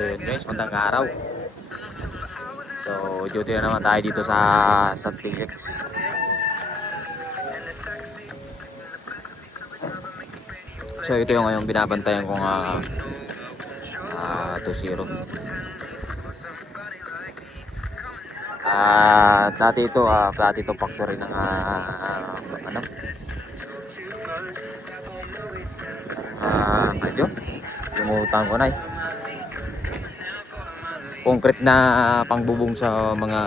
So yun guys, magandang araw. So duty na naman tayo dito sa San Felix. So ito yung ngayong binabantayan kong 2-0. Dati ito factory ng medyo lumutang ko na concrete na pangbubong sa mga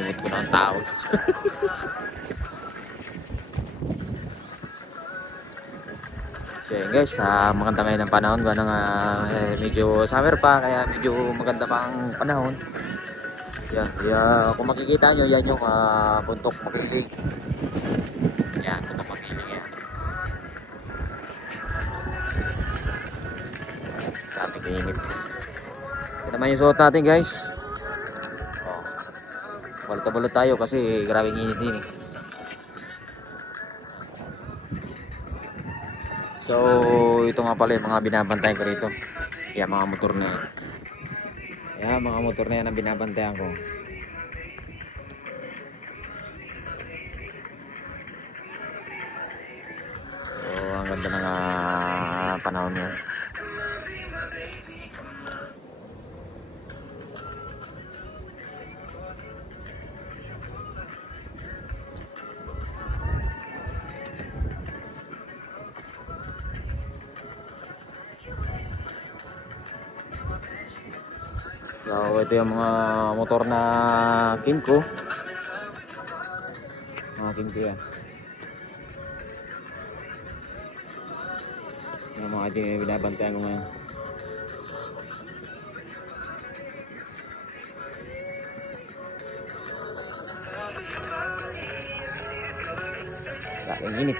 limot ko na ang tao. So yun guys, maganda ngayon ang panahon ko medyo summer pa, kaya medyo maganda pa ang panahon. Yan, kaya kung makikita nyo, yan yung Bundok Makiling. Yan, Bundok Makiling yan. Sabi kainit. Ito naman yung suot natin guys. Balot-balot tayo kasi grabing init din . So ito nga pala yung mga binabantayan ko rito. Kaya mga motor na yan. Mga motor na yan ang binabantayan ko. So ang ganda ng panahon nyo. So ito yung mga motor na Kimco. Mga Kimco yan. Yung mga binabantayan ko ngayon. Laking init.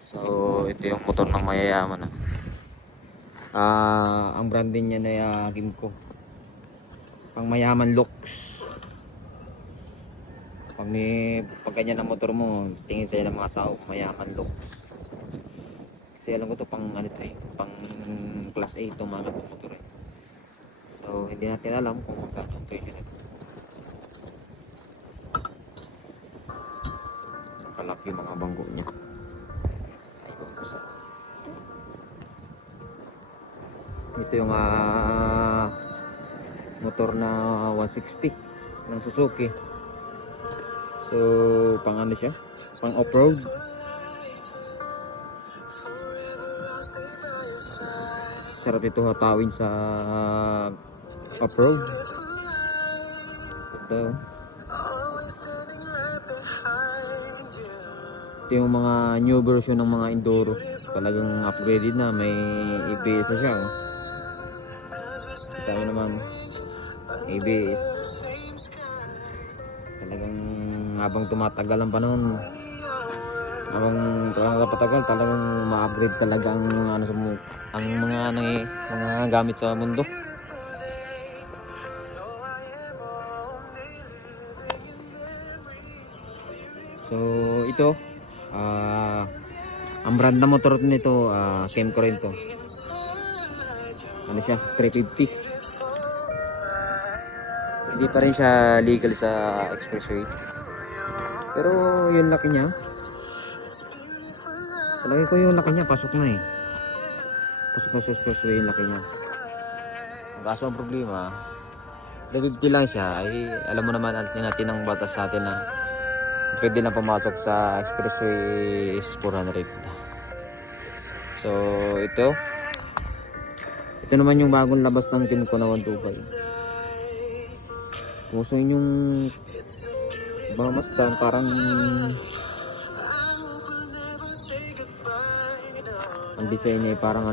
So ito yung motor ng mayayaman . Ang branding niya na Kimco. Pang mayaman looks. Pag ganyan ang motor mo, tingin sa'yo ng mga tao, mayaman looks. Kasi alam ko to pang pang class A itong mga motor . So hindi natin alam kung magkano ang presyo nito. Kalaki mga bangko niya. Ito yung motor na 160 ng Suzuki. So pang siya, pang off-road. Sarap ito hatawin sa off-road. Ito yung mga new version ng mga Enduro. Talagang upgraded na, may ABS na siya . Tayo naman ABS. Talagang habang tumatagal ang panahon, habang patagal, talagang ma-upgrade talaga ang mga gamit sa mundo. So ito ang brand na motor nito, Kimco rin to. Siya 350. Hindi pa rin siya legal sa expressway. Pero yung laki niya, talagay ko yung laki niya, pasok na . Pasok na sa expressway yung laki niya. Kaso ang problema, 350 lang siya. Ay alam mo naman natin ang batas natin na pwede lang pumasok sa expressway is 400. So ito naman yung bagong labas ng Kimco na 125. Kung gusto yung Masdan, parang ang design niya parang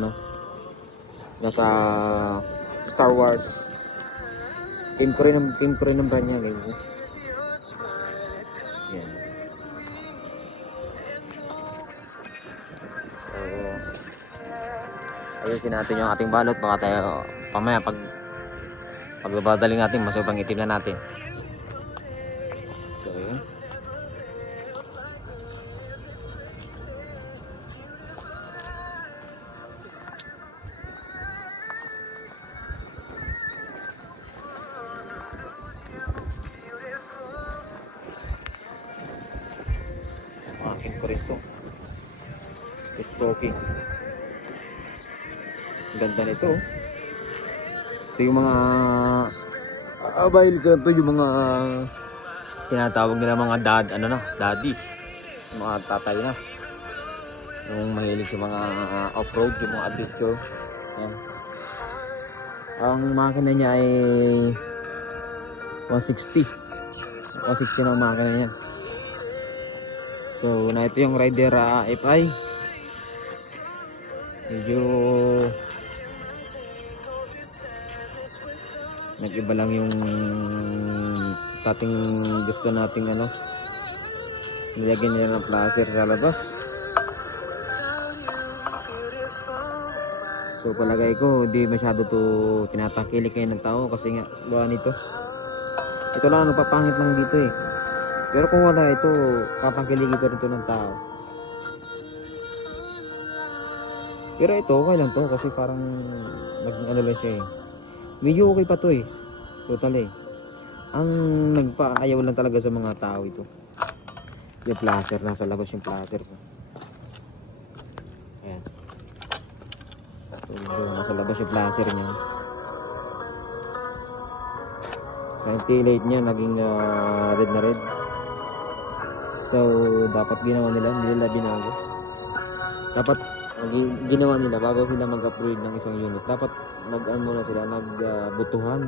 nasa Star Wars. Kimco rin ang brand niya . Yan. So ayusin natin yung ating balot, baka tayo pamaya pagbabadaling natin sobrang itim na natin. So yun. preso. It's talking. Ganda nito. Ito yung mga ito yung mga tinatawag nila mga daddy. Mga tatay na. Yung mahilig sa mga off-road, yung mga adventure. Ayan. Ang makina niya ay 160. 160 na ang makina niya. So, na ito yung Rider FI. Medyo nag-iba lang yung dating gusto nating nilagyan niya ng plaster sa labas. So palagay ko di masyado to tinatangkilik kayo ng tao kasi nga gawa nito. Ito lang nagpapangit lang dito eh. Pero kung wala ito, papangkiligin ko rin to ng tao. Pero ito okay lang to kasi parang lang siya eh. Medyo okay pa to eh. Total eh. Ang nagpaayaw lang talaga sa mga tao ito. Yung plaster, nasa labas yung plaster ko. Ayan. So, nasa labas yung plaster niya. Ang taillight niya naging red na red. So, dapat ginawa nila, hindi nila binago. Dapat ginawa nila bago sila mag-upgrade ng isang unit. Dapat muna sila, nagbutuhan.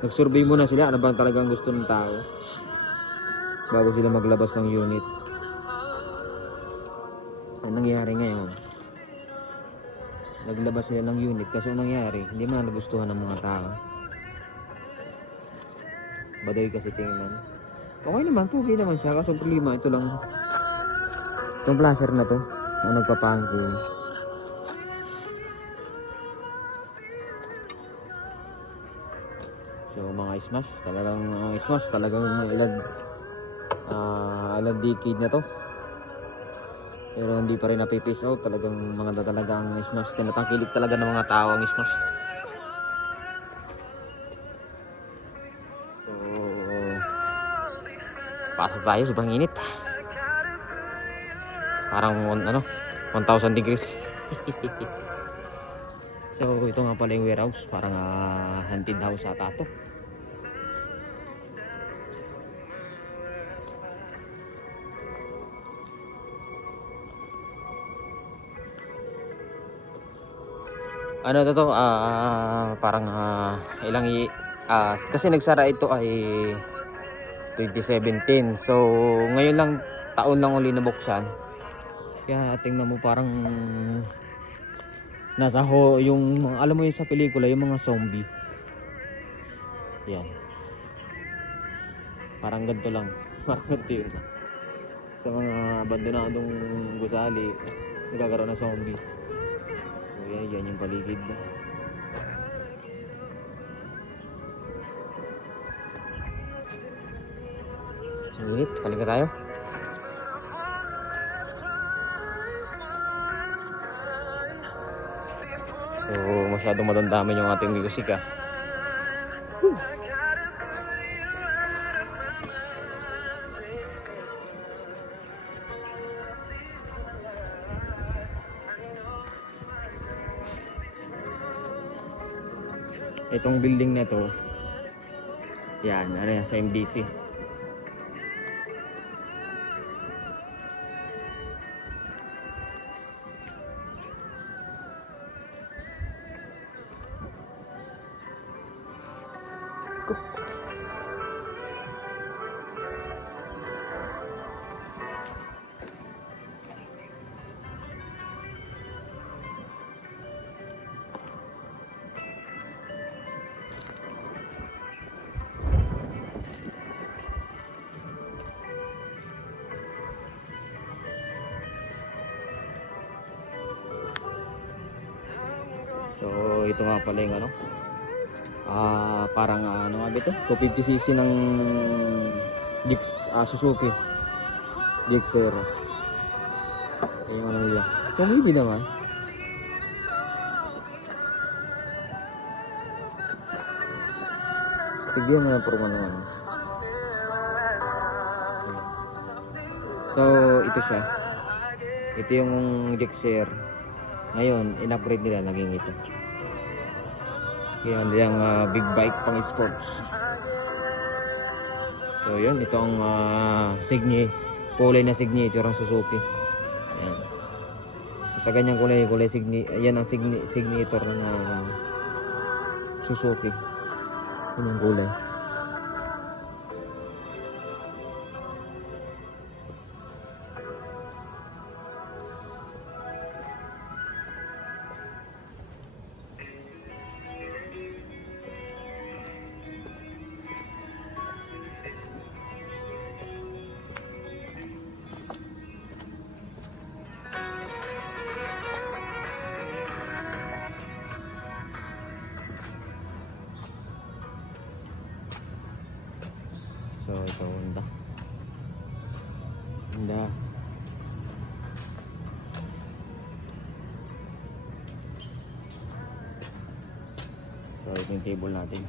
Nag-survey muna sila, ano bang talagang gusto ng tao bago sila maglabas ng unit. Ang nangyari ngayon, naglabas sila ng unit kasi ang nangyari, hindi man nagustuhan ng mga tao. Baday kasi tingnan. Okay naman, okay naman siya. Kaso problema, ito lang. Itong plaster na to, ang nagpapangking. So mga smash, talagang ilang decade na to. Pero hindi pa rin napipiece out. Talagang mga talagang smash. Tinatangkilik talaga ng mga tao ang smash. So pasok tayo, sobrang init. Parang 1,000 degrees. So ito nga pala yung warehouse. Parang haunted house ata to. Ano to parang kasi nagsara ito ay 2017. So ngayon lang, taon lang uli nabuksan. Kaya tingnan mo parang nasa yung mga, alam mo yung sa pelikula, yung mga zombie. Yan. Parang ganito lang. Parang ganito yun. Sa mga abandonadong gusali, nagkakaroon ng zombie. So yan yung paligid. Wait, palinga tayo. So masyadong madamdamin yung ating musika. Itong building na to, yan, sa MDC. So ito nga pala yung parang ito 250cc ng Suzuki Gixxer. Yung nila maybe naman. Tigyan mo na porma ng So, ito siya. Ito yung Gixxer. Ngayon, in-upgrade nila, naging ito. Yan, yung big bike pang sports. So, yun, ito ang kulay na signature ang Suzuki. Ayan. Sa ganyang kulay yan ang signature ng Suzuki. Yan ang kulay. So, ito Honda. Honda. So, ito yung table natin.